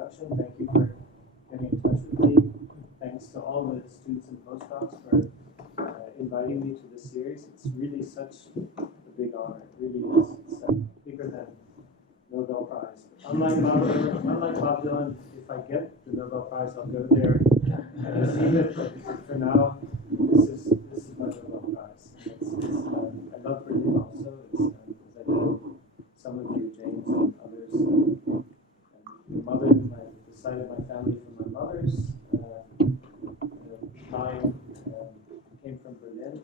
introduction. Thank you for getting in touch with me. Thanks to all the students and postdocs for inviting me to this series. It's really such a big honor. It really is. It's bigger than Nobel Prize. Unlike Bob Dylan, if I get the Nobel Prize, I'll go there and receive it. But for now, this is my Nobel Prize. I love Berlin also. It's as I know some of you, James and others. The side of my family from my mother's line came from Berlin.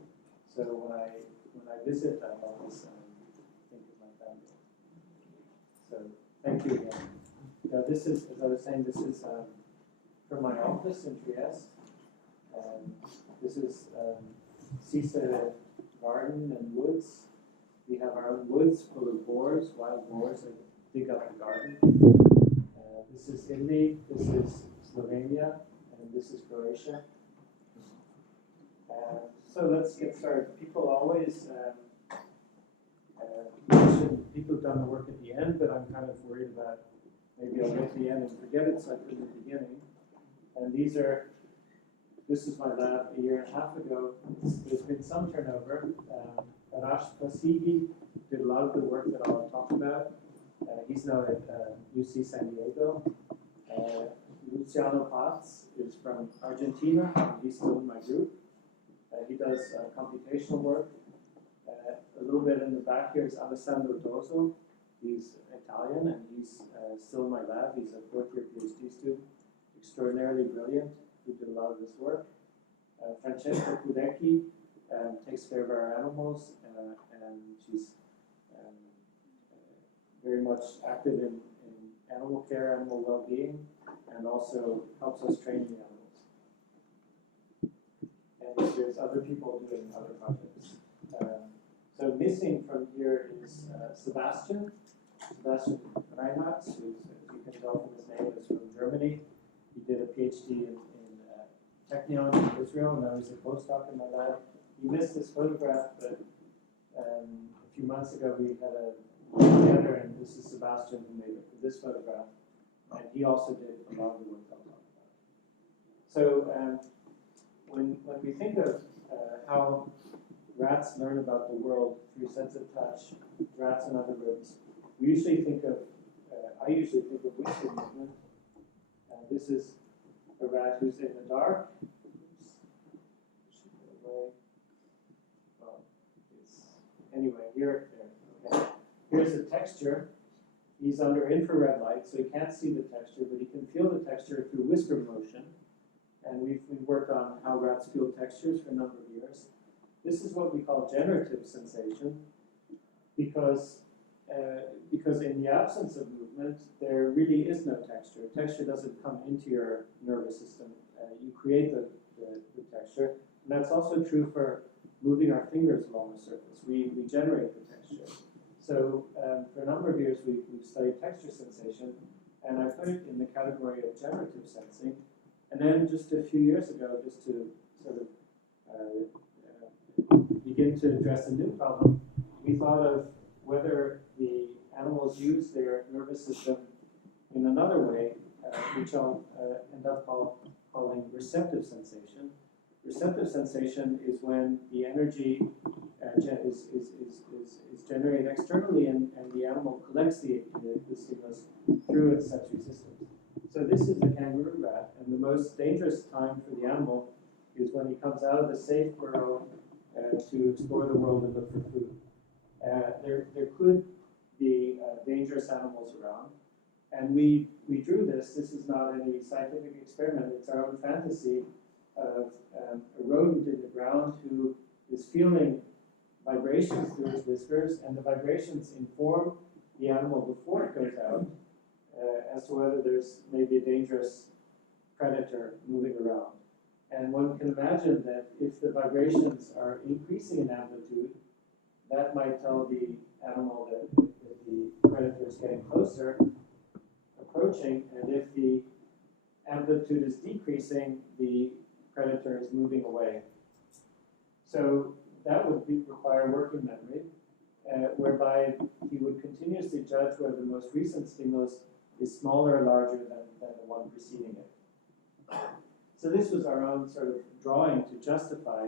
So when I visit, I always think of my family. So thank you again. This is, as I was saying, this is from my office in Trieste. This is Cisa Garden and Woods. We have our own woods full of boars, wild boars that dig up the garden. This is Italy, this is Slovenia, and this is Croatia. So let's get started. People always mention people have done the work at the end, but I'm kind of worried about maybe I'll get to the end and forget it, so I put it at the beginning. And this is my lab a year and a half ago. There's been some turnover. Arash Pasigi did a lot of the work that I'll talk about. He's now at UC San Diego. Luciano Paz is from Argentina. He's still in my group. He does computational work. A little bit in the back here is Alessandro Doso. He's Italian and he's still in my lab. He's a fourth-year PhD student, extraordinarily brilliant, who did a lot of this work. Francesca Kudecki takes care of our animals, and she's very much active in animal care, animal well-being, and also helps us train the animals. And there's other people doing other projects. So missing from here is Sebastian Reinhardt, who, as you can tell from his name, is from Germany. He did a PhD in Technion in Israel, now he's a postdoc in my lab. He missed this photograph, but a few months ago we had a together, and this is Sebastian who made it for this photograph, and he also did a lot of the work I'll talk about. So when we think of how rats learn about the world through sense of touch, rats and other rodents, we usually think of, I usually think of whisper movement. This is a rat who's in the dark. Anyway, here. Okay. Here's a texture. He's under infrared light, so he can't see the texture, but he can feel the texture through whisper motion. And we've worked on how rats feel textures for a number of years. This is what we call generative sensation, because in the absence of movement, there really is no texture. Texture doesn't come into your nervous system. You create the texture. And that's also true for moving our fingers along a surface. We generate the texture. So for a number of years, we've studied texture sensation, and I put it in the category of generative sensing. And then just a few years ago, just to sort of begin to address a new problem, we thought of whether the animals use their nervous system in another way, which I'll end up calling receptive sensation. Receptive sensation is when the energy is generated externally, and the animal collects the stimulus through its sensory systems. So this is the kangaroo rat, and the most dangerous time for the animal is when he comes out of the safe burrow to explore the world and look for food. There could be dangerous animals around, and we drew this. This is not any scientific experiment. It's our own fantasy of a rodent in the ground who is feeling vibrations through its whiskers, and the vibrations inform the animal before it goes out as to whether there's maybe a dangerous predator moving around. And one can imagine that if the vibrations are increasing in amplitude, that might tell the animal that the predator is getting closer, approaching, and if the amplitude is decreasing, the predator is moving away. So that would require working memory, whereby he would continuously judge whether the most recent stimulus is smaller or larger than the one preceding it. So this was our own sort of drawing to justify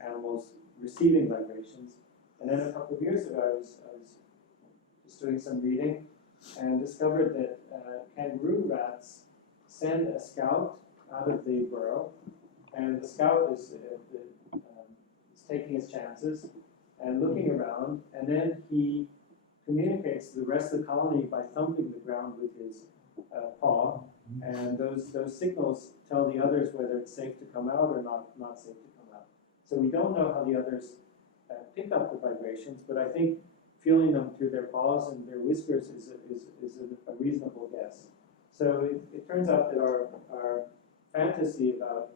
animals receiving vibrations. And then a couple of years ago, I was just doing some reading and discovered that kangaroo rats send a scout out of the burrow, and the scout is taking his chances and looking around, and then he communicates to the rest of the colony by thumping the ground with his paw, and those signals tell the others whether it's safe to come out or not safe to come out. So we don't know how the others pick up the vibrations, but I think feeling them through their paws and their whiskers is a reasonable guess. So it turns out that our fantasy about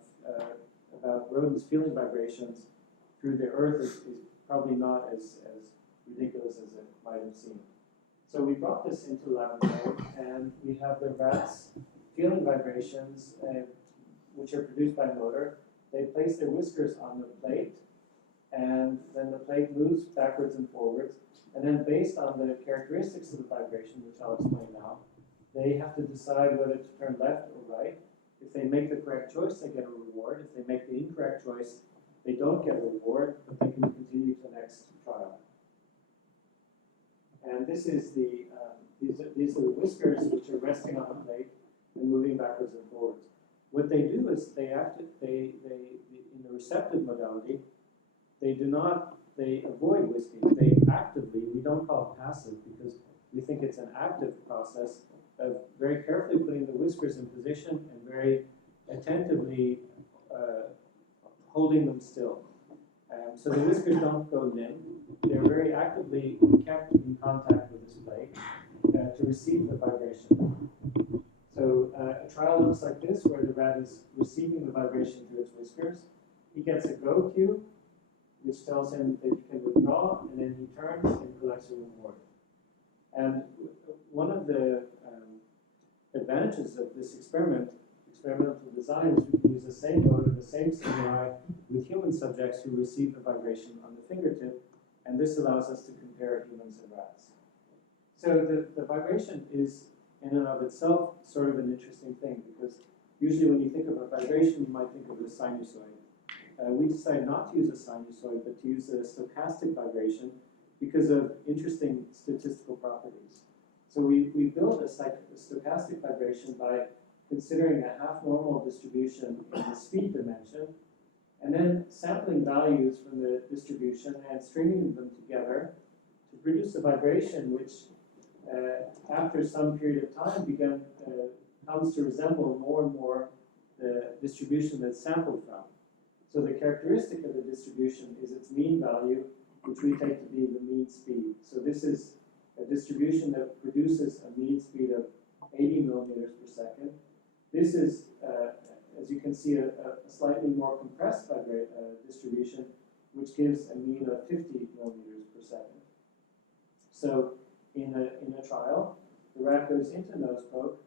rodents feeling vibrations through the earth is probably not as ridiculous as it might have seemed. So we brought this into the laboratory, and we have the rats feeling vibrations, which are produced by motor. They place their whiskers on the plate, and then the plate moves backwards and forwards. And then based on the characteristics of the vibration, which I'll explain now, they have to decide whether to turn left or right. If they make the correct choice, they get a reward. If they make the incorrect choice, they don't get a reward, but they can continue to the next trial. And this is these are the whiskers which are resting on the plate and moving backwards and forwards. What they do is they in the receptive modality, they avoid whisking. They actively, we don't call it passive because we think it's an active process of very carefully putting the whiskers in position and very attentively holding them still. So the whiskers don't go limp. They're very actively kept in contact with this plate to receive the vibration. So a trial looks like this, where the rat is receiving the vibration through its whiskers. He gets a go cue, which tells him that he can withdraw, and then he turns and collects a reward. And one of the advantages of this experimental design is we can use the same motor, the same stimuli with human subjects who receive the vibration on the fingertip, and this allows us to compare humans and rats. So the vibration is, in and of itself, sort of an interesting thing, because usually when you think of a vibration, you might think of a sinusoid. We decided not to use a sinusoid, but to use a stochastic vibration because of interesting statistical properties. So we built a stochastic vibration by considering a half-normal distribution in the speed dimension, and then sampling values from the distribution and stringing them together to produce a vibration which, after some period of time, comes to resemble more and more the distribution that's sampled from. So the characteristic of the distribution is its mean value, which we take to be the mean speed. So this is a distribution that produces a mean speed of 80 millimeters per second. This is, as you can see, a slightly more compressed distribution, which gives a mean of 50 millimeters per second. So in a trial, the rat goes into nose poke,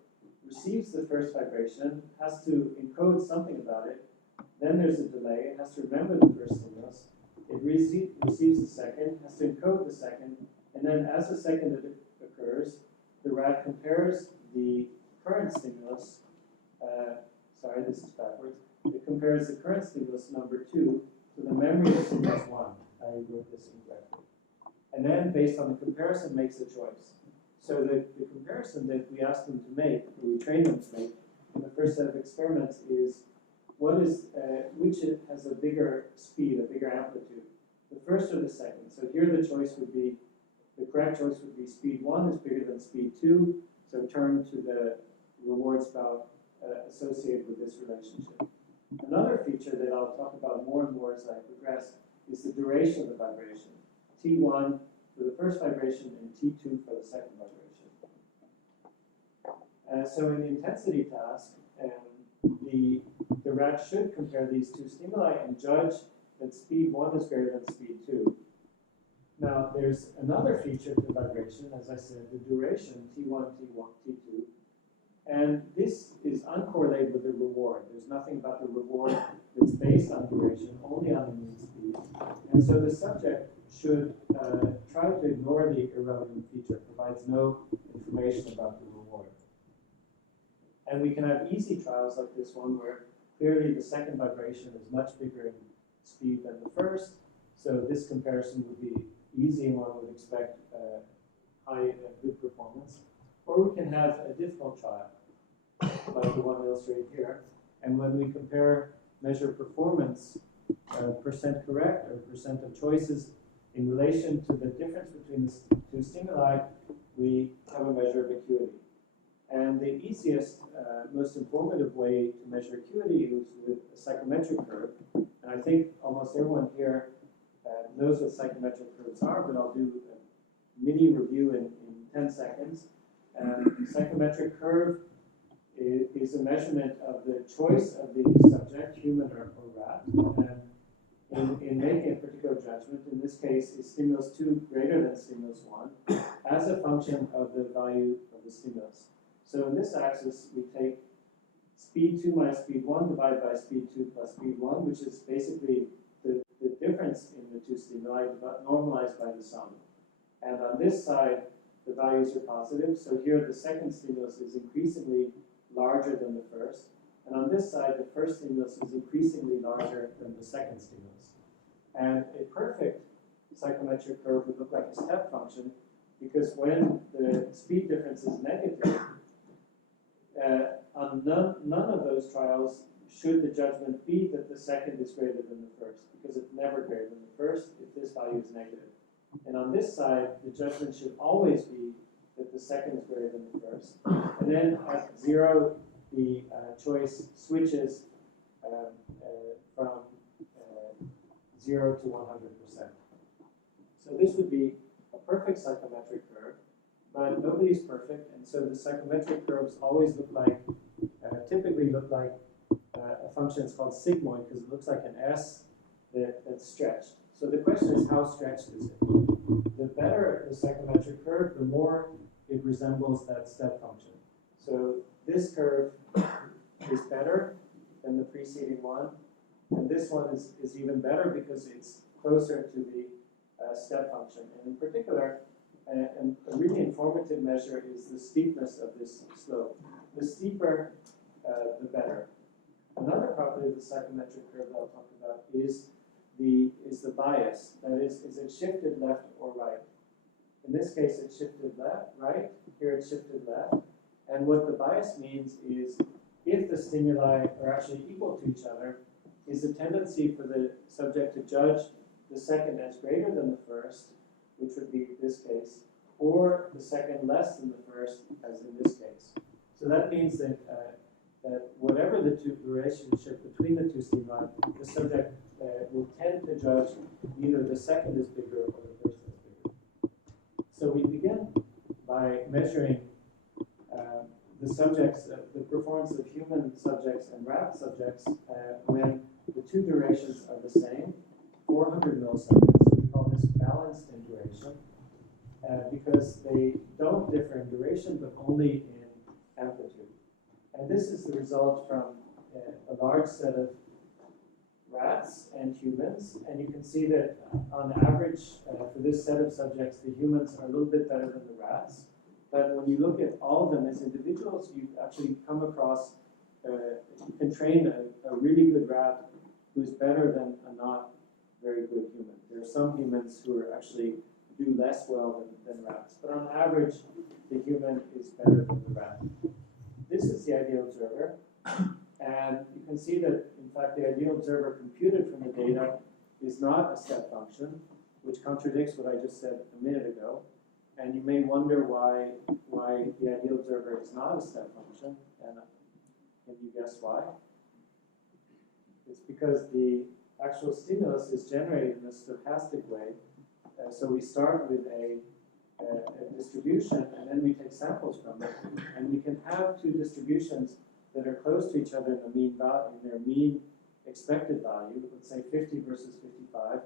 receives the first vibration, has to encode something about it. Then there's a delay. It has to remember the first stimulus. It receives the second, has to encode the second, and then as the second occurs, the rat compares the current stimulus. Sorry, this is backwards. It compares the current stimulus, number 2, to the memory of stimulus 1. I wrote this incorrectly. And then, based on the comparison, makes a choice. So the comparison that we asked them to make, or we trained them to make, in the first set of experiments is which has a bigger speed, a bigger amplitude, the first or the second. So here the correct choice would be speed 1 is bigger than speed 2, so turn to the reward spout associated with this relationship. Another feature that I'll talk about more and more as I progress is the duration of the vibration. T1 for the first vibration and T2 for the second vibration. So in the intensity task, the rat should compare these two stimuli and judge that speed 1 is greater than speed 2. Now, there's another feature to vibration, as I said, the duration, T1, T2. And this is uncorrelated with the reward. There's nothing about the reward that's based on duration, only on the mean speed. And so the subject should try to ignore the irrelevant feature. It provides no information about the reward. And we can have easy trials like this one where clearly the second vibration is much bigger in speed than the first. So this comparison would be easy and one would expect high good performance. Or we can have a difficult trial, like the one illustrated here. And when we measure performance, percent correct or percent of choices in relation to the difference between the two stimuli, we have a measure of acuity. And the easiest, most informative way to measure acuity is with a psychometric curve. And I think almost everyone here knows what psychometric curves are, but I'll do a mini review in 10 seconds. Psychometric curve is a measurement of the choice of the subject, human or rat, and in making a particular judgment. In this case, is stimulus 2 greater than stimulus 1 as a function of the value of the stimulus. So in this axis, we take speed 2 minus speed 1 divided by speed 2 plus speed 1, which is basically the difference in the two stimuli normalized by the sum. And on this side, the values are positive. So here, the second stimulus is increasingly larger than the first. And on this side, the first stimulus is increasingly larger than the second stimulus. And a perfect psychometric curve would look like a step function, because when the speed difference is negative, on none of those trials should the judgment be that the second is greater than the first, because it's never greater than the first if this value is negative. And on this side, the judgment should always be that the second is greater than the first. And then at 0, the choice switches from 0 to 100%. So this would be a perfect psychometric curve, but nobody's perfect, and so the psychometric curves always look like, typically look like a function that's called sigmoid, because it looks like an S that's stretched. So the question is, how stretched is it? The better the psychometric curve, the more it resembles that step function. So this curve is better than the preceding one, and this one is even better because it's closer to the step function. And in particular, a really informative measure is the steepness of this slope. The steeper, the better. Another property of the psychometric curve that I'll talk about is the bias. That is it shifted left or right? In this case, it shifted left, right. Here it shifted left. And what the bias means is if the stimuli are actually equal to each other, is the tendency for the subject to judge the second as greater than the first, which would be this case, or the second less than the first, as in this case. So that means that whatever the relationship between the two stimuli, the subject will tend to judge either the second is bigger or the first is bigger. So we begin by measuring the subjects, the performance of human subjects and rat subjects when the two durations are the same, 400 milliseconds. We call this balanced in duration because they don't differ in duration, but only in amplitude. And this is the result from a large set of rats and humans. And you can see that on average, for this set of subjects, the humans are a little bit better than the rats. But when you look at all of them as individuals, you actually come across, you can train a really good rat who's better than a not very good human. There are some humans who are actually do less well than rats. But on average, the human is better than the rat. This is the ideal observer. And you can see that, in fact, the ideal observer computed from the data is not a step function, which contradicts what I just said a minute ago. And you may wonder why the ideal observer is not a step function. And can you guess why? It's because the actual stimulus is generated in a stochastic way. So we start with a distribution, and then we take samples from it. And we can have two distributions that are close to each other in the mean value, in their mean expected value, let's say 50 versus 55.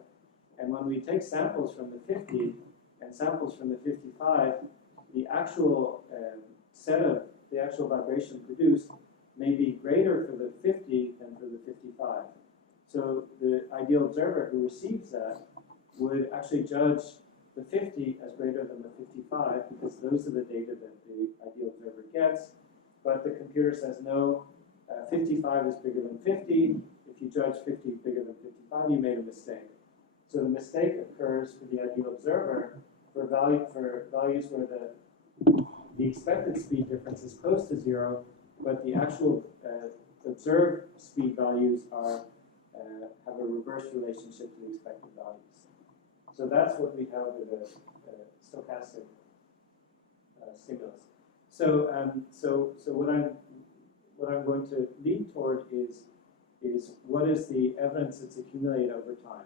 And when we take samples from the 50 and samples from the 55, the actual the actual vibration produced may be greater for the 50 than for the 55. So the ideal observer who receives that would actually judge the 50 as greater than the 55 because those are the data that the ideal observer gets. but the computer says no, 55 is bigger than 50. If you judge 50 bigger than 55, you made a mistake. So the mistake occurs for the ideal observer for values where the expected speed difference is close to 0, but the actual observed speed values have a reverse relationship to the expected values. So that's what we have with a stochastic stimulus. So what I'm going to lead toward is what is the evidence that's accumulated over time.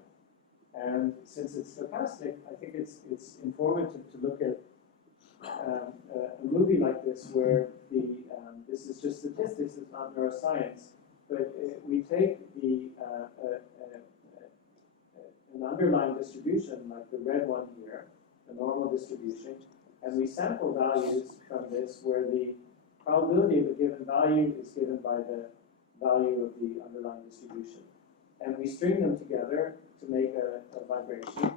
And since it's stochastic, I think it's informative to look at a movie like this where this is just statistics, it's not neuroscience, but we take an underlying distribution, like the red one here, the normal distribution, and we sample values from this where the probability of a given value is given by the value of the underlying distribution. And we string them together to make a vibration.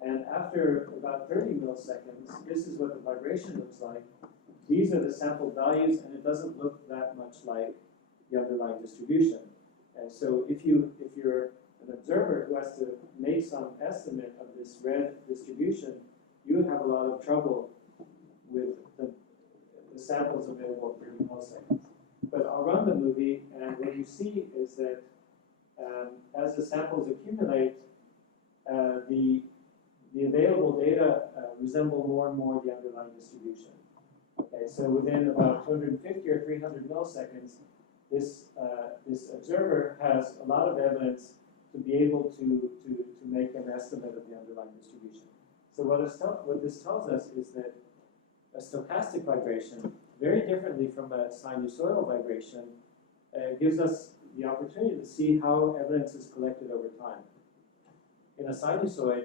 And after about 30 milliseconds, this is what the vibration looks like. These are the sampled values, and it doesn't look that much like the underlying distribution. And so if you're an observer who has to make some estimate of this red distribution, you would have a lot of trouble with the samples available at 30 milliseconds. But I'll run the movie, and what you see is that as the samples accumulate, the available data resemble more and more the underlying distribution. Okay, so within about 250 or 300 milliseconds, this observer has a lot of evidence to be able to make an estimate of the underlying distribution. So what this tells us is that a stochastic vibration, very differently from a sinusoidal vibration, gives us the opportunity to see how evidence is collected over time. In a sinusoid,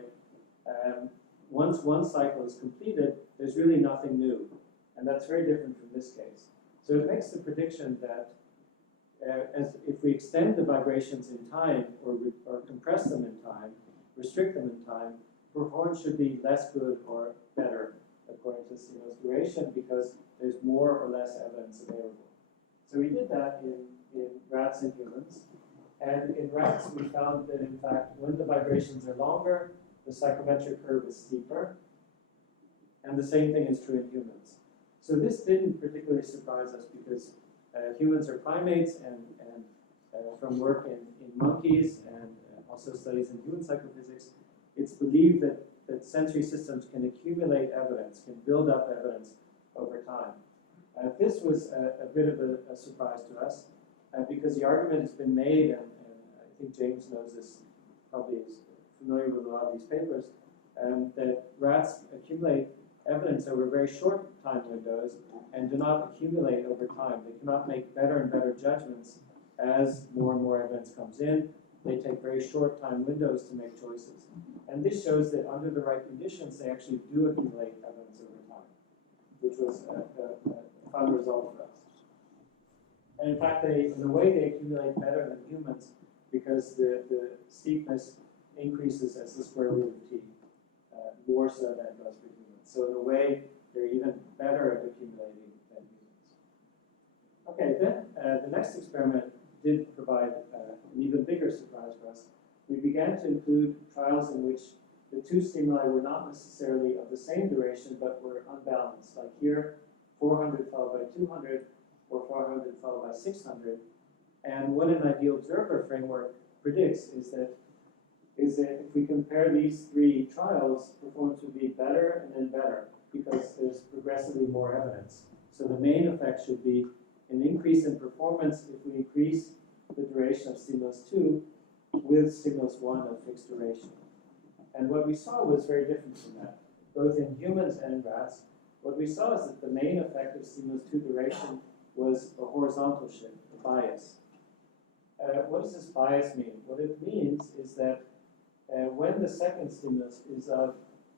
once one cycle is completed, there's really nothing new. And that's very different from this case. So it makes the prediction that if we extend the vibrations in time or compress them in time, restrict them in time, performance should be less good or better according to stimulus duration because there's more or less evidence available. So we did that in rats and humans. And in rats, we found that, in fact, when the vibrations are longer, the psychometric curve is steeper. And the same thing is true in humans. So this didn't particularly surprise us because humans are primates, and from work in monkeys and also studies in human psychophysics, it's believed that sensory systems can accumulate evidence, can build up evidence over time. This was a bit of a surprise to us because the argument has been made, and I think James knows this, probably is familiar with a lot of these papers, that rats accumulate evidence over very short time windows and do not accumulate over time. They cannot make better and better judgments as more and more evidence comes in. They take very short time windows to make choices. And this shows that under the right conditions, they actually do accumulate evidence over time, which was a fun result for us. And in fact, in a way, they accumulate better than humans because the steepness increases as the square root of t, more so than it does for humans. So in a way, they're even better at accumulating than humans. Okay, then the next experiment did provide an even bigger surprise for us. We began to include trials in which the two stimuli were not necessarily of the same duration, but were unbalanced. Like here, 400 followed by 200, or 400 followed by 600. And what an ideal observer framework predicts is that if we compare these three trials, performance would be better and then better because there's progressively more evidence. So the main effect should be an increase in performance if we increase the duration of stimulus 2 with stimulus 1 of fixed duration. And what we saw was very different from that, both in humans and in rats. What we saw is that the main effect of stimulus 2 duration was a horizontal shift, a bias. What does this bias mean? What it means is that when the second stimulus is of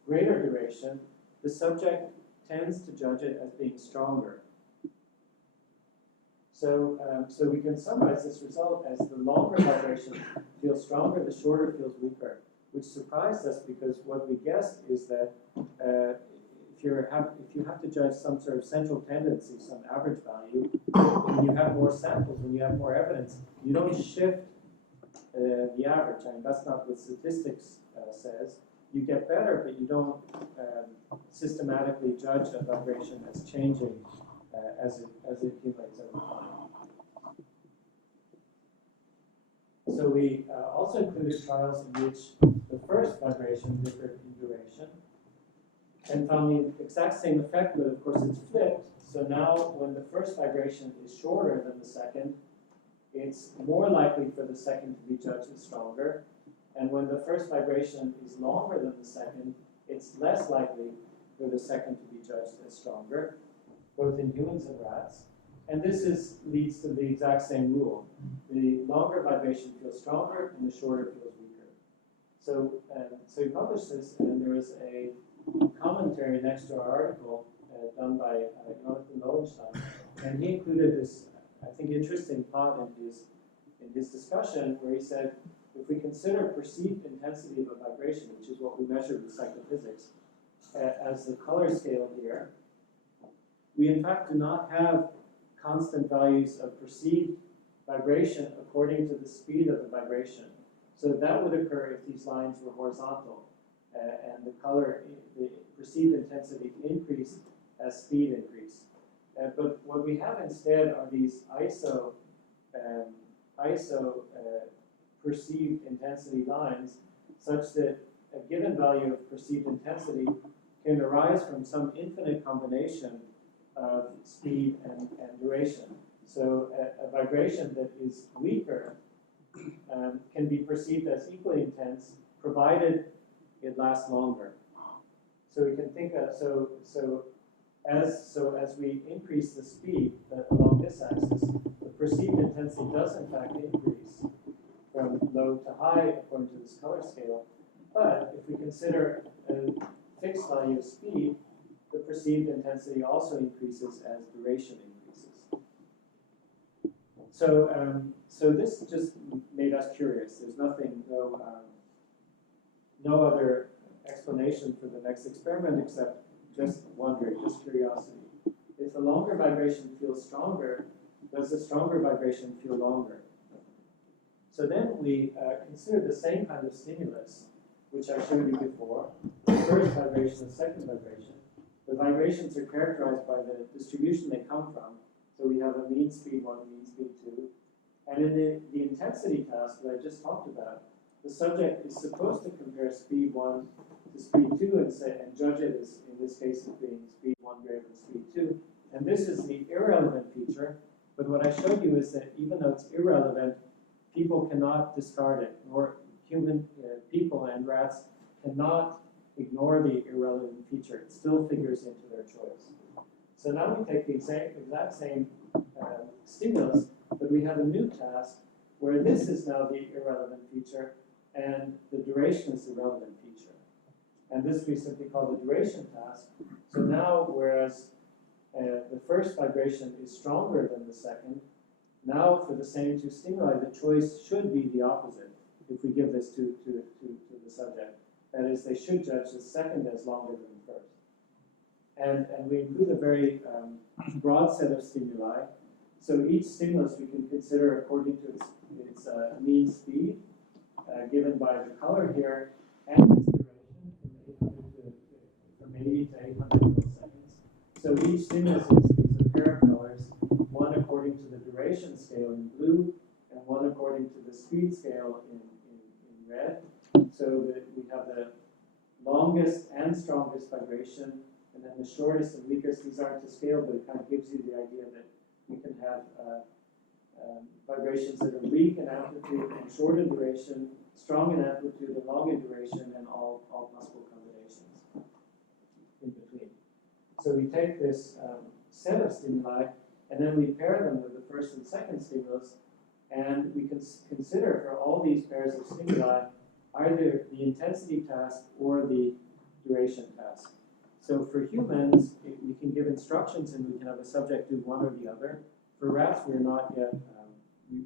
greater duration, the subject tends to judge it as being stronger. So we can summarize this result as the longer vibration feels stronger, the shorter feels weaker, which surprised us because what we guessed is that if if you have to judge some sort of central tendency, some average value, when you have more samples, when you have more evidence, you don't shift the average. I mean, that's not what statistics says. You get better, but you don't systematically judge a vibration as changing as it accumulates over time. So we also included trials in which the first vibration differed in duration and found the exact same effect, but of course it's flipped. So now when the first vibration is shorter than the second, it's more likely for the second to be judged as stronger. And when the first vibration is longer than the second, it's less likely for the second to be judged as stronger, both in humans and rats. And this leads to the exact same rule. The longer vibration feels stronger, and the shorter feels weaker. So he published this, and there was a commentary next to our article done by Jonathan Lowenstein, and he included this, I think, interesting thought in his discussion, where he said, if we consider perceived intensity of a vibration, which is what we measure with psychophysics, as the color scale here, we in fact do not have constant values of perceived vibration according to the speed of the vibration. So that would occur if these lines were horizontal and the perceived intensity increased as speed increased. But what we have instead are these ISO perceived intensity lines, such that a given value of perceived intensity can arise from some infinite combination of speed and duration. So a vibration that is weaker can be perceived as equally intense, provided it lasts longer. So we can think of as we increase the speed along this axis, the perceived intensity does in fact increase from low to high according to this color scale. But if we consider a fixed value of speed, the perceived intensity also increases as duration increases. So this just made us curious. There's no other explanation for the next experiment except just wondering, just curiosity. If the longer vibration feels stronger, does the stronger vibration feel longer? So then we considered the same kind of stimulus, which I showed you before, the first vibration and second vibration. The vibrations are characterized by the distribution they come from. So we have a mean speed 1, mean speed 2. And in the intensity task that I just talked about, the subject is supposed to compare speed 1 to speed 2 and judge it as, in this case, as being speed 1 greater than speed 2. And this is the irrelevant feature. But what I showed you is that even though it's irrelevant, people cannot discard it, nor human people and rats cannot ignore the irrelevant feature. It still figures into their choice. So now we take the exact same stimulus, but we have a new task where this is now the irrelevant feature and the duration is the relevant feature. And this we simply call the duration task. So now, whereas the first vibration is stronger than the second, now for the same two stimuli, the choice should be the opposite if we give this to the subject. That is, they should judge the second as longer than the first. And we include a very broad set of stimuli. So each stimulus we can consider according to its mean speed, given by the color here, and its duration from 80 to 800 milliseconds. So each stimulus is a pair of colors, one according to the duration scale in blue, and one according to the speed scale in red. So that we have the longest and strongest vibration, and then the shortest and weakest. These aren't to scale, but it kind of gives you the idea that we can have vibrations that are weak in amplitude and short in duration, strong in amplitude and long in duration, and all possible combinations in between. So we take this set of stimuli, and then we pair them with the first and second stimulus, and we can consider for all these pairs of stimuli either the intensity task or the duration task. So for humans, we can give instructions and we can have a subject do one or the other. For rats, we're not yet,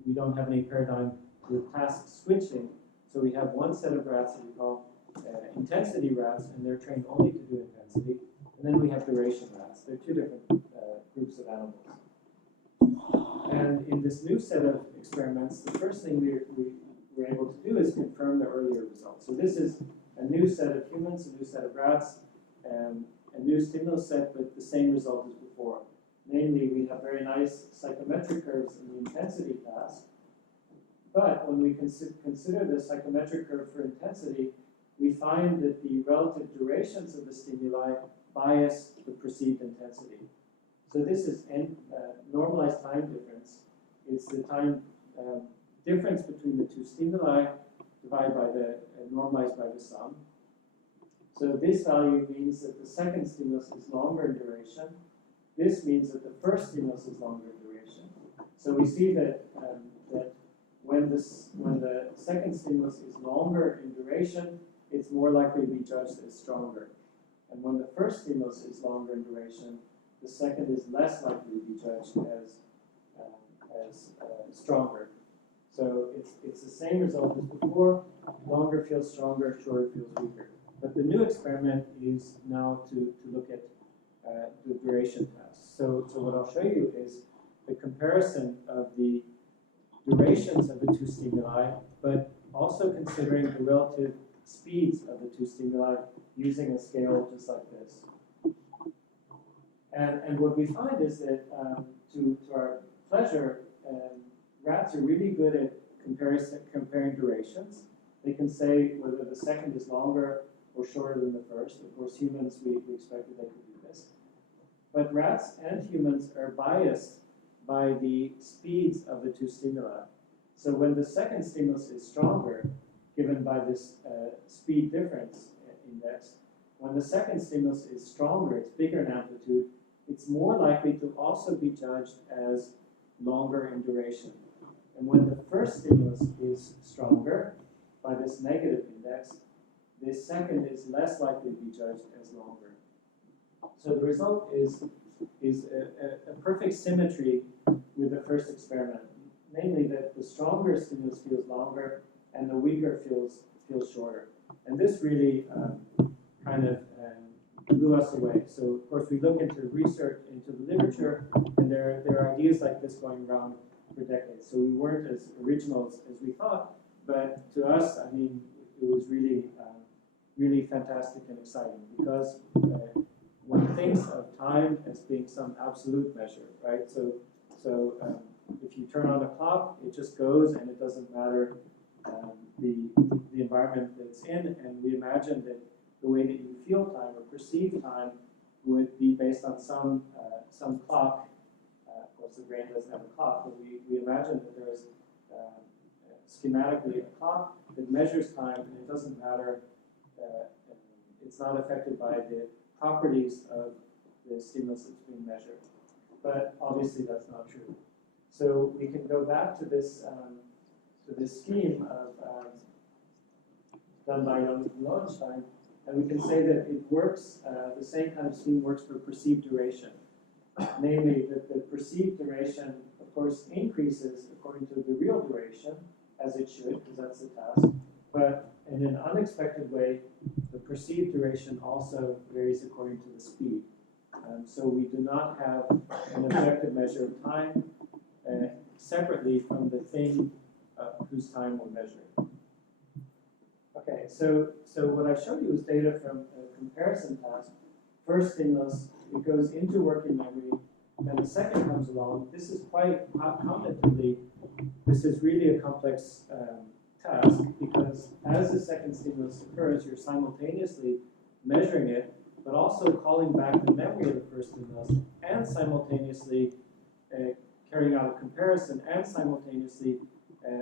we don't have any paradigm with task switching. So we have one set of rats that we call intensity rats, and they're trained only to do intensity. And then we have duration rats. They're two different groups of animals. And in this new set of experiments, the first thing we were able to do is confirm the earlier results. So this is a new set of humans, a new set of rats, a new stimulus set, but the same result as before. Namely, we have very nice psychometric curves in the intensity task. But when we consider the psychometric curve for intensity, we find that the relative durations of the stimuli bias the perceived intensity. So this is normalized time difference. It's the time difference between the two stimuli divided by the normalized by the sum. So this value means that the second stimulus is longer in duration. This means that the first stimulus is longer in duration. So we see that when the second stimulus is longer in duration, it's more likely to be judged as stronger. And when the first stimulus is longer in duration, the second is less likely to be judged as stronger. So it's the same result as before. Longer feels stronger, shorter feels weaker. But the new experiment is now to look at the duration test. So what I'll show you is the comparison of the durations of the two stimuli, but also considering the relative speeds of the two stimuli using a scale just like this. And what we find is that, to our pleasure, rats are really good at comparing durations. They can say whether the second is longer or shorter than the first. Of course, humans, we expected they could do this. But rats and humans are biased by the speeds of the two stimuli. So when the second stimulus is stronger, given by this speed difference index, when the second stimulus is stronger, it's bigger in amplitude, it's more likely to also be judged as longer in duration. And when the first stimulus is stronger, by this negative index, the second is less likely to be judged as longer. So the result is a perfect symmetry with the first experiment, namely that the stronger stimulus feels longer and the weaker feels shorter. And this really kind of blew us away. So of course we look into research, into the literature, and there are ideas like this going around for decades. So we weren't as original as we thought, but to us, I mean, it was really, really fantastic and exciting because one thinks of time as being some absolute measure, right? So if you turn on a clock, it just goes and it doesn't matter the environment that it's in, and we imagine that the way that you feel time or perceive time would be based on some clock. Of course, the brain doesn't have a clock, but we imagine that there is schematically a clock that measures time, and it doesn't matter. It's not affected by the properties of the stimulus that's being measured. But obviously, that's not true. So we can go back to this scheme of done by Young and Lowenstein, and we can say that it works. The same kind of scheme works for perceived duration, namely that the perceived duration, of course, increases according to the real duration, as it should, because that's the task. But in an unexpected way, the perceived duration also varies according to the speed. So we do not have an objective measure of time separately from the thing whose time we're measuring. Okay, so what I showed you is data from a comparison task. First stimulus, it goes into working memory, and the second comes along. This is quite cognitively, this is really a complex task, because as the second stimulus occurs, you're simultaneously measuring it, but also calling back the memory of the first stimulus, and simultaneously carrying out a comparison, and simultaneously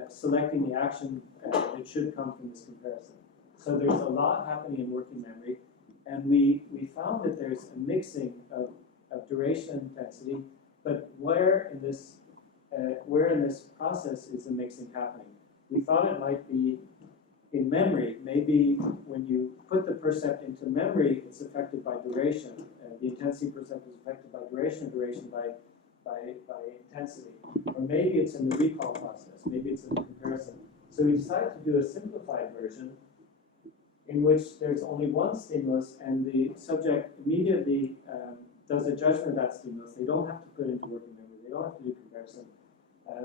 selecting the action that should come from this comparison. So there's a lot happening in working memory, and we found that there's a mixing of duration and intensity, but where in this process is the mixing happening? We thought it might be in memory. Maybe when you put the percept into memory, it's affected by duration. The intensity percept is affected by duration by intensity. Or maybe it's in the recall process. Maybe it's in the comparison. So we decided to do a simplified version in which there's only one stimulus and the subject immediately does a judgment of that stimulus. They don't have to put into working memory. They don't have to do comparison.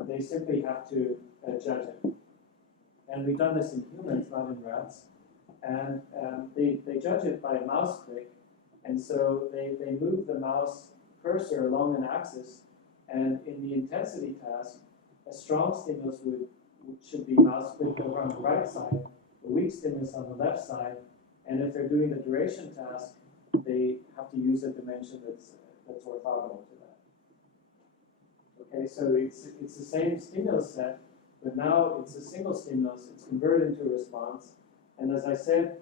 They simply have to judge it. And we've done this in humans, not in rats. And they judge it by a mouse click. And so they move the mouse cursor along an axis. And in the intensity task, a strong stimulus should be mouse clicked over on the right side, a weak stimulus on the left side. And if they're doing the duration task, they have to use a dimension that's orthogonal to that. Okay, so it's the same stimulus set, but now it's a single stimulus. It's converted into a response. And as I said,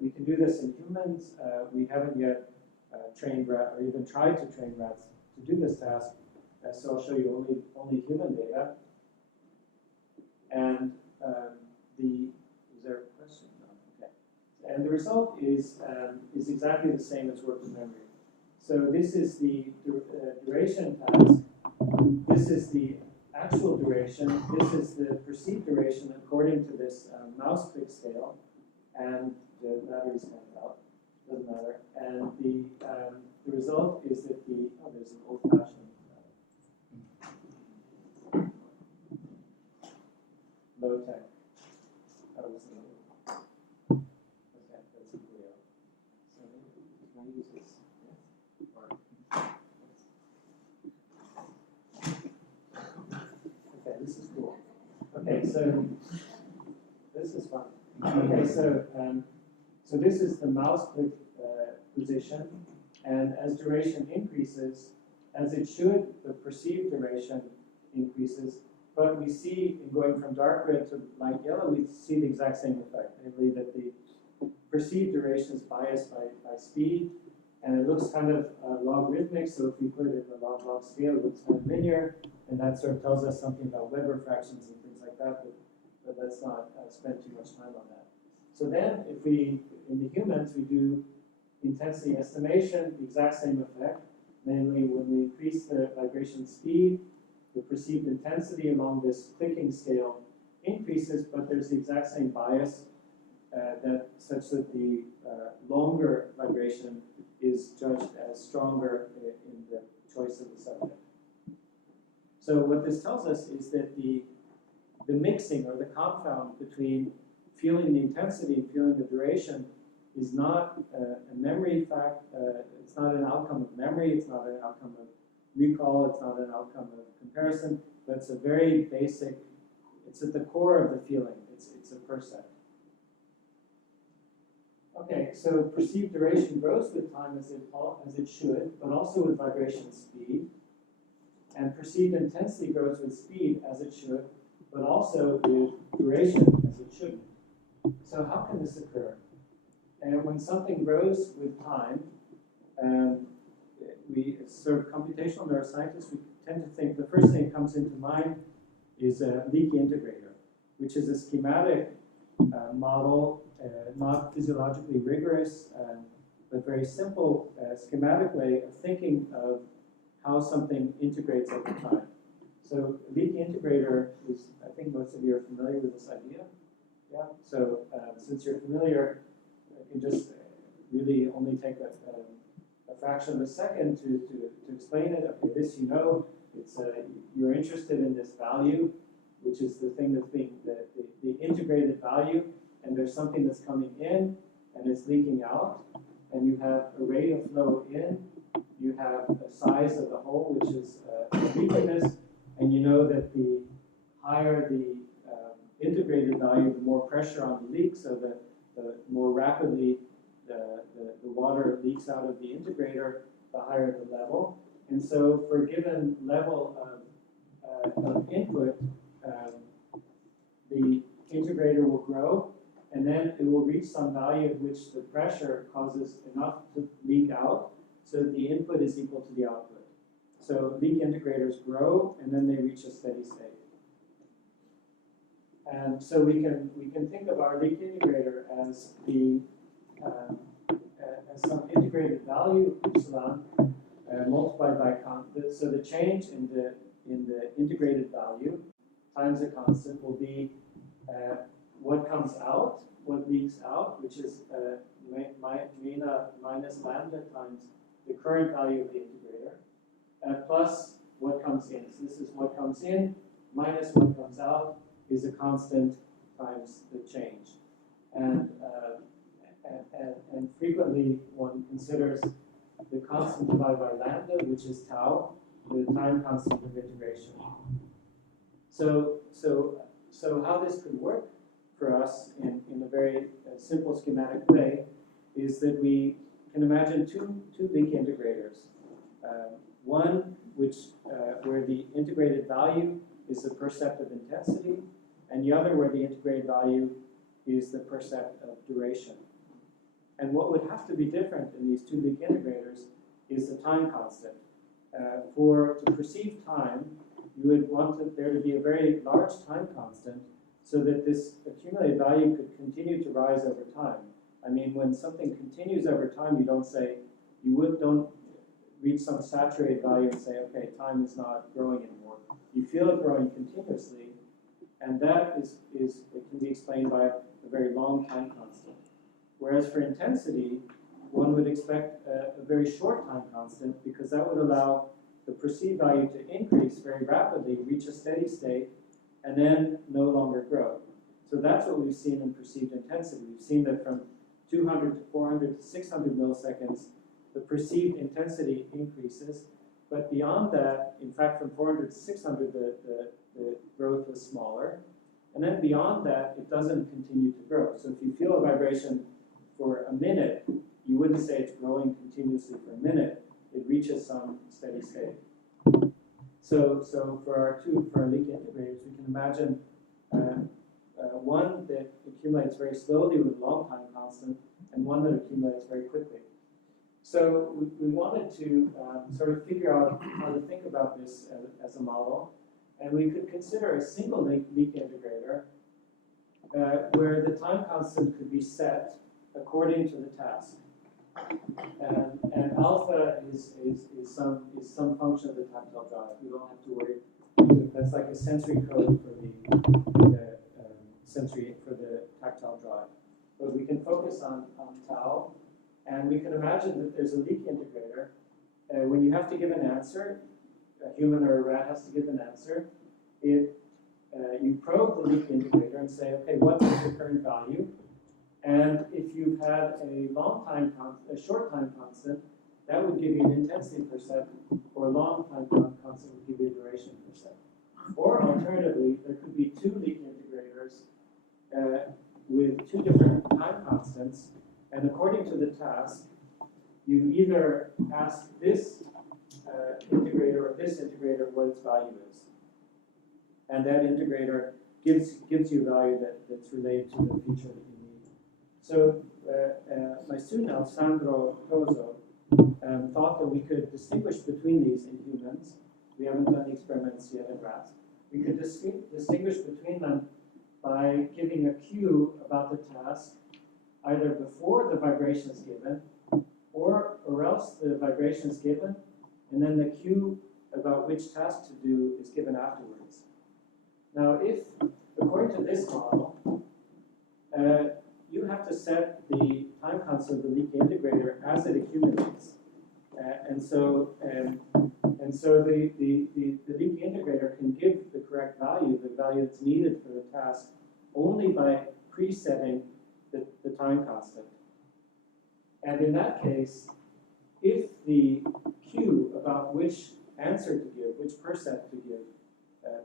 we can do this in humans. We haven't yet trained rats, or even tried to train rats to do this task. So I'll show you only human data. And is there a question? No. Okay. And the result is exactly the same as working memory. So this is the duration task. This is the actual duration. This is the perceived duration according to this mouse click scale. And the battery's kind of out. Doesn't matter. And the result is that there's an old-fashioned. Low tech. Okay, that's clear. So can I use this? Okay, this is cool. Okay, so this is fun. Okay, so this is the mouse click position, and as duration increases, as it should, the perceived duration increases. But we see, in going from dark red to light yellow, we see the exact same effect, namely that the perceived duration is biased by speed, and it looks kind of logarithmic, so if we put it in the log-log scale, it looks kind of linear, and that sort of tells us something about Weber fractions and things like that, but let's not spend too much time on that. So then, in the humans, we do intensity estimation, the exact same effect, namely when we increase the vibration speed, the perceived intensity along this clicking scale increases, but there's the exact same bias such that the longer vibration is judged as stronger in the choice of the subject. So what this tells us is that the mixing or the confound between feeling the intensity and feeling the duration is not a memory fact. It's not an outcome of memory. It's not an outcome of recall. It's not an outcome of comparison. But it's a very basic. It's at the core of the feeling. It's a percept. Okay, so perceived duration grows with time as it should, but also with vibration speed. And perceived intensity grows with speed as it should, but also with duration as it shouldn't. So how can this occur? And when something grows with time, we sort of computational neuroscientists, we tend to think the first thing that comes into mind is a leaky integrator, which is a schematic model, not physiologically rigorous, but very simple schematic way of thinking of how something integrates over time. So a leaky integrator is, I think most of you are familiar with this idea. Yeah. So since you're familiar, I can just really only take a fraction of a second to explain it. Okay, this you know, it's you're interested in this value, which is the thing that's being the integrated value, and there's something that's coming in and it's leaking out, and you have a rate of flow in, you have the size of the hole, which is leakiness, and you know that the higher the integrated value, the more pressure on the leak, so the more rapidly the water leaks out of the integrator, the higher the level. And so for a given level of input, the integrator will grow, and then it will reach some value at which the pressure causes enough to leak out so that the input is equal to the output. So leak integrators grow, and then they reach a steady state. And so we can think of our leak integrator as as some integrated value epsilon multiplied by constant. So the change in the integrated value times a constant will be what comes out, what leaks out, which is Mena minus lambda times the current value of the integrator, plus what comes in. So this is what comes in minus what comes out is a constant times the change. And frequently one considers the constant divided by lambda, which is tau, the time constant of integration. So how this could work for us in a very simple schematic way is that we can imagine two leak integrators. One where the integrated value is the percept of intensity, and the other where the integrated value is the percept of duration. And what would have to be different in these two leak integrators is the time constant. To perceive time, you would want there to be a very large time constant so that this accumulated value could continue to rise over time. I mean, when something continues over time, you don't reach some saturated value and say, okay, time is not growing anymore. You feel it growing continuously, and that it can be explained by a very long time constant. Whereas for intensity, one would expect a very short time constant because that would allow the perceived value to increase very rapidly, reach a steady state, and then no longer grow. So that's what we've seen in perceived intensity. We've seen that from 200 to 400 to 600 milliseconds, the perceived intensity increases. But beyond that, in fact, from 400 to 600, the growth was smaller. And then beyond that, it doesn't continue to grow. So if you feel a vibration for a minute, you wouldn't say it's growing continuously for a minute. It reaches some steady state. So for our leak integrators, we can imagine one that accumulates very slowly with a long time constant, and one that accumulates very quickly. So we wanted to sort of figure out how to think about this as a model, and we could consider a single leak integrator where the time constant could be set according to the task. And alpha is some function of the tactile drive. We don't have to worry. That's like a sensory code for the tactile drive. But we can focus on tau, and we can imagine that there's a leak integrator. When you have to give an answer, a human or a rat has to give an answer. You probe the leak integrator and say, okay, what is the current value? And if you've had a short time constant, that would give you an intensity percept, or a long time constant would give you a duration percept. Or alternatively, there could be two leak integrators with two different time constants, and according to the task, you either ask this integrator or this integrator what its value is. And that integrator gives you a value that's related to the feature that you need. So my student Alessandro Toso thought that we could distinguish between these in humans. We haven't done the experiments yet in rats. We could distinguish between them by giving a cue about the task either before the vibration is given, or else the vibration is given, and then the cue about which task to do is given afterwards. Now, if, according to this model, you have to set the time constant of the leak integrator as it accumulates. And so the leak integrator can give the correct value, the value that's needed for the task, only by presetting the time constant. And in that case, if the cue about which answer to give, which percept to give,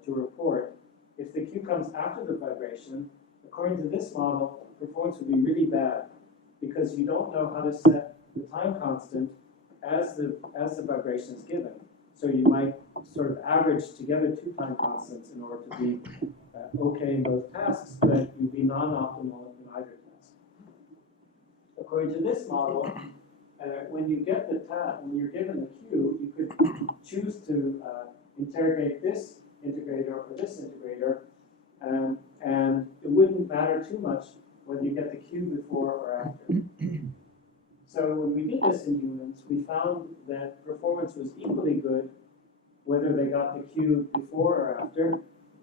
to report, if the cue comes after the vibration, according to this model, performance would be really bad because you don't know how to set the time constant as the vibration is given. So you might sort of average together two time constants in order to be okay in both tasks, but you'd be non-optimal in either task. According to this model, when you get the task, when you're given the cue, you could choose to interrogate this integrator or this integrator, and it wouldn't matter too much whether you get the cue before or after. So when we did this in humans, we found that performance was equally good whether they got the cue before or after,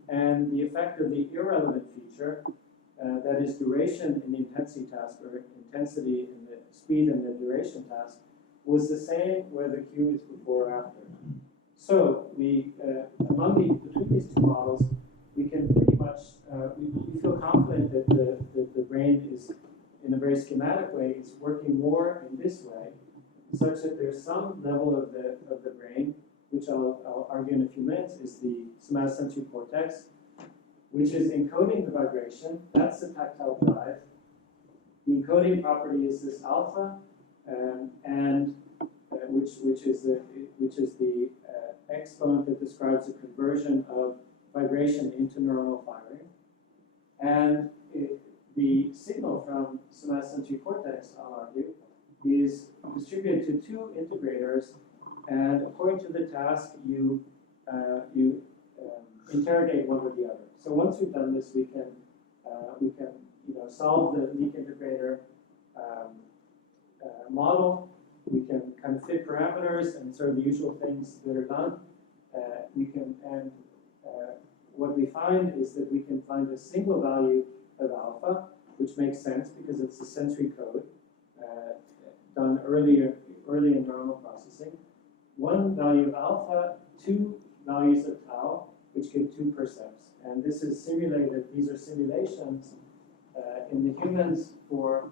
and the effect of the irrelevant feature that is duration in the intensity task, or intensity in the speed and the duration task, was the same whether Q is before or after. So we, between these two models, we can pretty much, we feel confident that the brain is, in a very schematic way, is working more in this way, such that there's some level of the brain, which I'll argue in a few minutes, is the somatosensory cortex, which is encoding the vibration. That's the tactile drive. The encoding property is this alpha, which is the exponent that describes the conversion of vibration into neuronal firing. And the signal from somatosensory cortex, I'll argue, is distributed to two integrators, and according to the task, you interrogate one or the other. So once we've done this, we can solve the leak integrator model. We can kind of fit parameters and sort of the usual things that are done. What we find is that we can find a single value of alpha, which makes sense because it's the sensory code done early in neuronal processing. One value of alpha, two values of tau, which give two percepts. And this is simulated, these are simulations in the humans for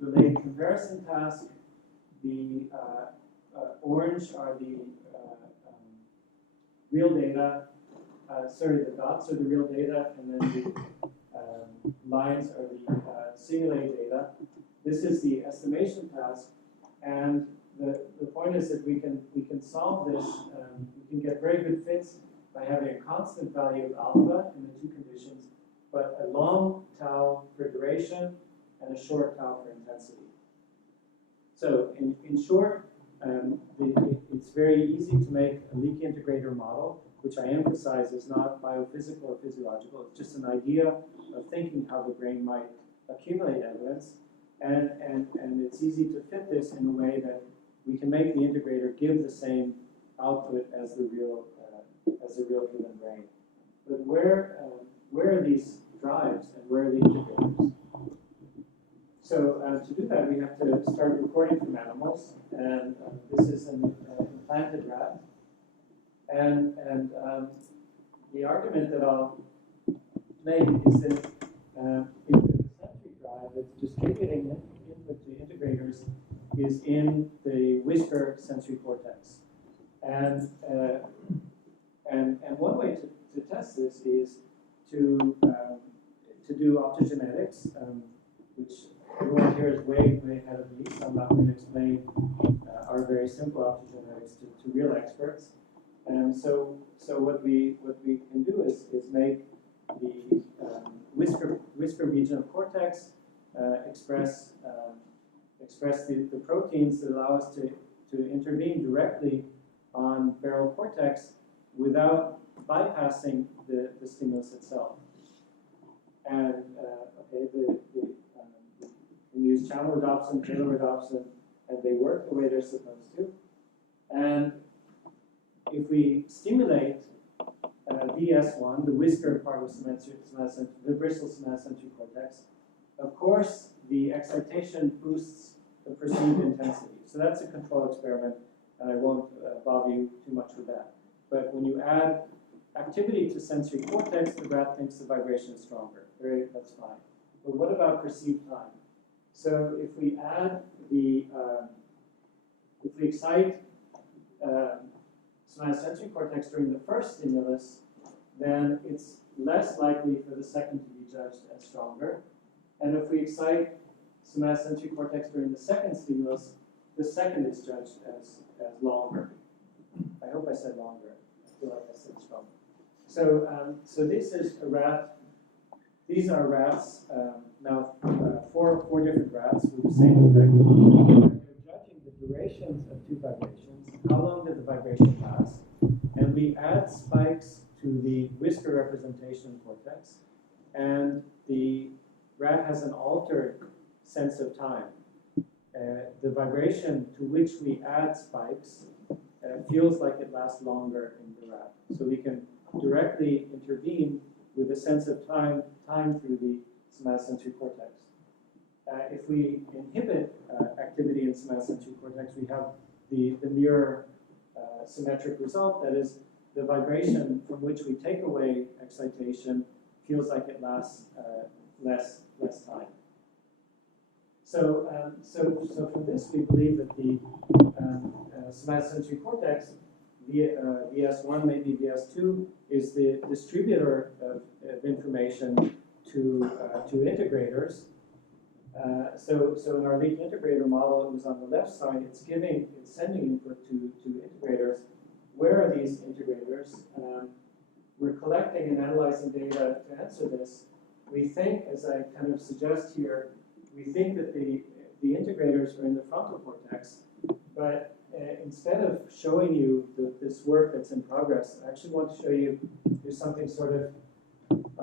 delayed comparison task. The orange are the real data, the dots are the real data, and then the lines are the simulated data. This is the estimation task, and the point is that we can solve this. We can get very good fits by having a constant value of alpha in the two conditions, but a long tau for duration and a short tau for intensity. So in short, it's very easy to make a leak integrator model, which I emphasize is not biophysical or physiological. It's just an idea of thinking how the brain might accumulate evidence, and it's easy to fit this in a way that we can make the integrator give the same output as the real human brain. But where are these drives and where are the integrators? So to do that, we have to start recording from animals, and this is an implanted rat. And the argument that I'll make is that if the sensory drive that's distributing input to integrators is in the whisker sensory cortex. And one way to test this is to do optogenetics, which everyone here is way ahead of me, so I'm not going to explain our very simple optogenetics to real experts. And so what we can do is make the whisker region of cortex express the proteins that allow us to intervene directly on barrel cortex without bypassing the stimulus itself. And we use channelrhodopsin, tailorhodopsin, and they work the way they're supposed to. And if we stimulate VS1, the whisker part of the bristle somatosensory cortex, of course the excitation boosts the perceived intensity. So that's a control experiment, and I won't bother you too much with that. But when you add activity to sensory cortex, the rat thinks the vibration is stronger. That's fine. But what about perceived time? So if we add if we excite somatosensory cortex during the first stimulus, then it's less likely for the second to be judged as stronger. And if we excite somatosensory cortex during the second stimulus, the second is judged as longer. I hope I said longer. I feel like I said stronger. So this is a rat. These are rats, now four different rats with the same effect. We're judging the durations of two vibrations. How long did the vibration last? And we add spikes to the whisker representation cortex, and the rat has an altered sense of time. The vibration to which we add spikes feels like it lasts longer in the rat. So we can directly intervene with a sense of time through the somatosensory cortex. If we inhibit activity in somatosensory cortex, we have the mirror symmetric result. That is, the vibration from which we take away excitation feels like it lasts less time. So from this, we believe that the somatosensory cortex, VS1, maybe VS2, is the distributor of information to integrators. So in our lead integrator model, it was on the left side. It's sending input to integrators. Where are these integrators? We're collecting and analyzing data to answer this. We think, as I kind of suggest here, we think that the integrators are in the frontal cortex, but instead of showing you this work that's in progress, I actually want to show you there's something sort of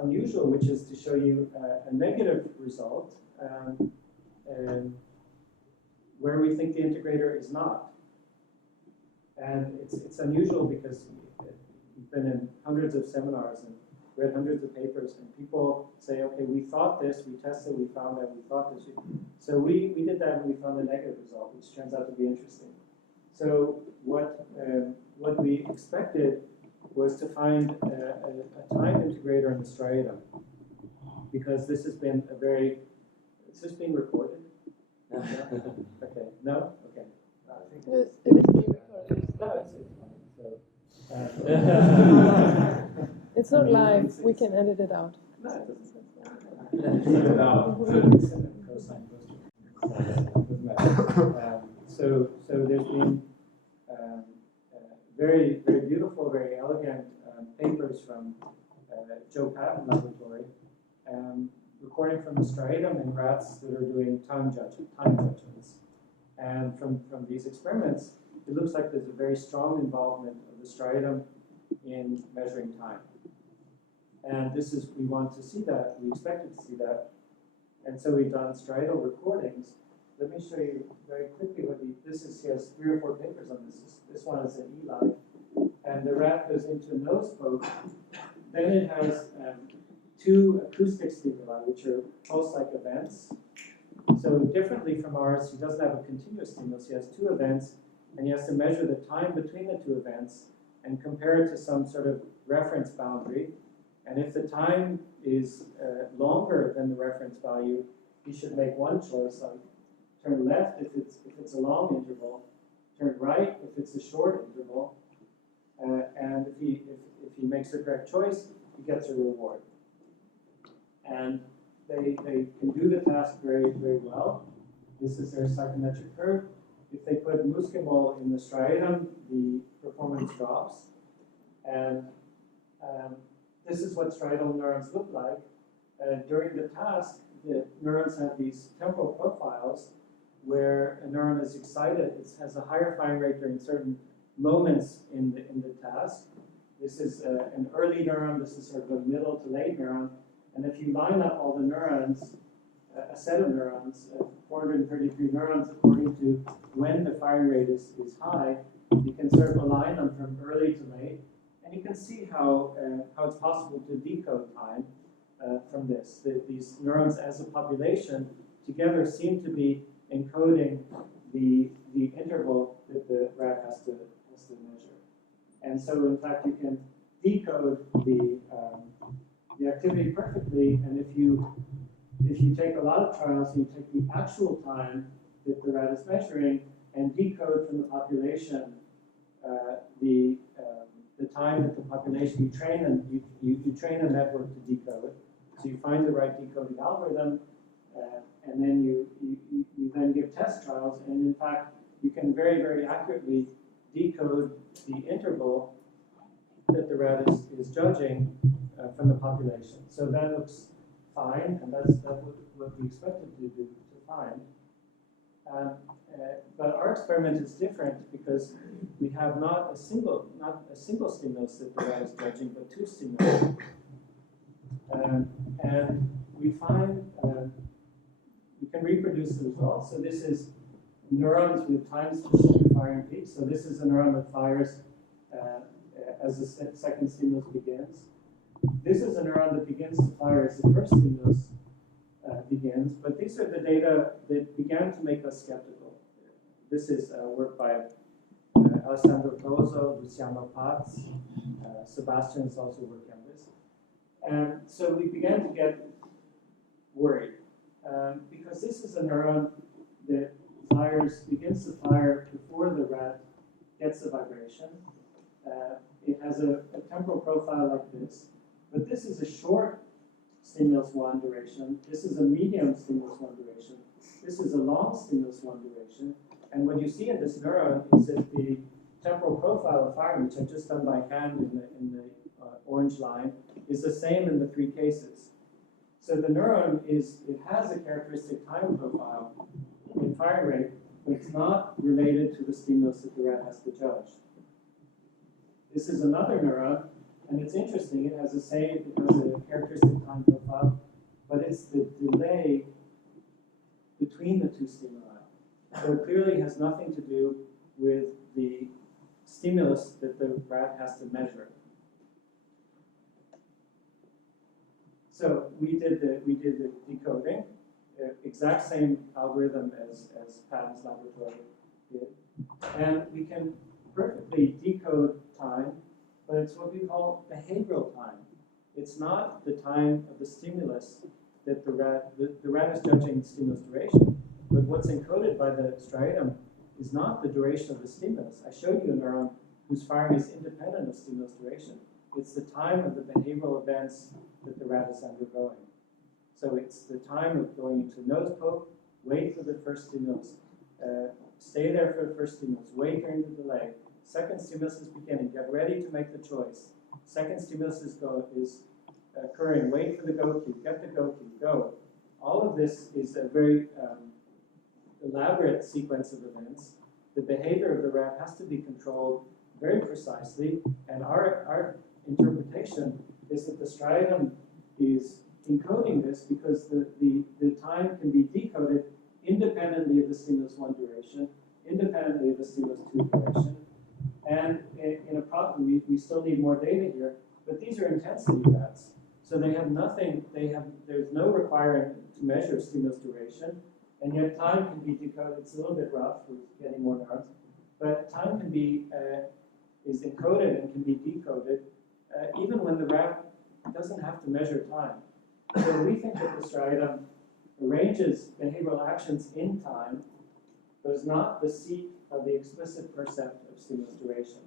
unusual, which is to show you a negative result where we think the integrator is not. And it's unusual because we've been in hundreds of seminars and read hundreds of papers, and people say, okay, we thought this, we tested, we found that, we thought this. So we did that and we found a negative result, which turns out to be interesting. So what we expected was to find a time integrator in the striatum, because this has been is this being recorded? No? Okay, no? Okay. I think it is being recorded. No, it's It's not live, we can edit it out. No, it doesn't. So there's been very, very beautiful, very elegant papers from Joe Patton Laboratory, recording from the striatum in rats that are doing time judgments. And from these experiments, it looks like there's a very strong involvement of the striatum in measuring time. And this is, we want to see that, we expected to see that. And so we've done striatal recordings. Let me show you very quickly what he has 3 or 4 papers on this. This one is an E-life. And the rat goes into a nose poke. Then it has 2 acoustic stimuli, which are pulse-like events. So differently from ours, he doesn't have a continuous stimulus. He has 2 events, and he has to measure the time between the 2 events and compare it to some sort of reference boundary. And if the time is longer than the reference value, he should make one choice, like turn left if it's a long interval, turn right if it's a short interval, and if he makes the correct choice, he gets a reward. And they can do the task very, very well. This is their psychometric curve. If they put muscimol in the striatum, the performance drops. And this is what striatal neurons look like. During the task, the neurons have these temporal profiles where a neuron is excited. It has a higher firing rate during certain moments in the task. This is an early neuron. This is sort of a middle to late neuron. And if you line up all the neurons, a set of neurons, 433 neurons, according to when the firing rate is high, you can sort of align them from early to late. And you can see how it's possible to decode time from this. These neurons as a population together seem to be encoding the interval that the rat has to measure. And so in fact you can decode the activity perfectly, and if you take a lot of trials and you take the actual time that the rat is measuring and decode from the population the time that the population, you train a network to decode. So you find the right decoding algorithm, and then you then give test trials, and in fact you can very, very accurately decode the interval that the rat is judging from the population. So that looks fine, and that's what we expected to find. But our experiment is different because we have not a single stimulus that the rat is judging, but 2 stimuli. And we find we can reproduce the results. So this is neurons with time-specific firing peaks. So this is a neuron that fires as the second stimulus begins. This is a neuron that begins to fire as the first stimulus begins. But these are the data that began to make us skeptical. This is work by Alessandro Toso, Luciano Paz, Sebastian is also working on this. And so we began to get worried because this is a neuron that begins to fire before the rat gets the vibration. It has a temporal profile like this, but this is a short stimulus 1 duration. This is a medium stimulus 1 duration. This is a long stimulus 1 duration. And what you see in this neuron is that the temporal profile of firing, which I've just done by hand in the orange line, is the same in the 3 cases. So the neuron it has a characteristic time profile in firing rate, but it's not related to the stimulus that the rat has to judge. This is another neuron, and it's interesting. It has a characteristic time profile, but it's the delay between the 2 stimuli. So it clearly has nothing to do with the stimulus that the rat has to measure. So we did the decoding, exact same algorithm as Patton's laboratory did, and we can perfectly decode time, but it's what we call behavioral time. It's not the time of the stimulus that the rat is judging the stimulus duration, but what's encoded by the striatum is not the duration of the stimulus. I showed you a neuron whose firing is independent of stimulus duration. It's the time of the behavioral events that the rat is undergoing. So it's the time of going into nose poke, wait for the first stimulus, stay there for the first stimulus, wait during the delay. Second stimulus is beginning, get ready to make the choice. Second stimulus is occurring, wait for the go cue, get the go cue, go. All of this is a very elaborate sequence of events. The behavior of the rat has to be controlled very precisely, and our interpretation is that the striatum is encoding this because the time can be decoded independently of the stimulus 1 duration, independently of the stimulus 2 duration. And in a problem, we still need more data here, but these are intensity rats. So they have nothing, there's no requirement to measure stimulus duration, and yet time can be decoded. It's a little bit rough, we're getting more neurons, but time can be, is encoded and can be decoded even when the rat doesn't have to measure time. So we think that the striatum arranges behavioral actions in time, but is not the seat of the explicit percept of stimulus duration.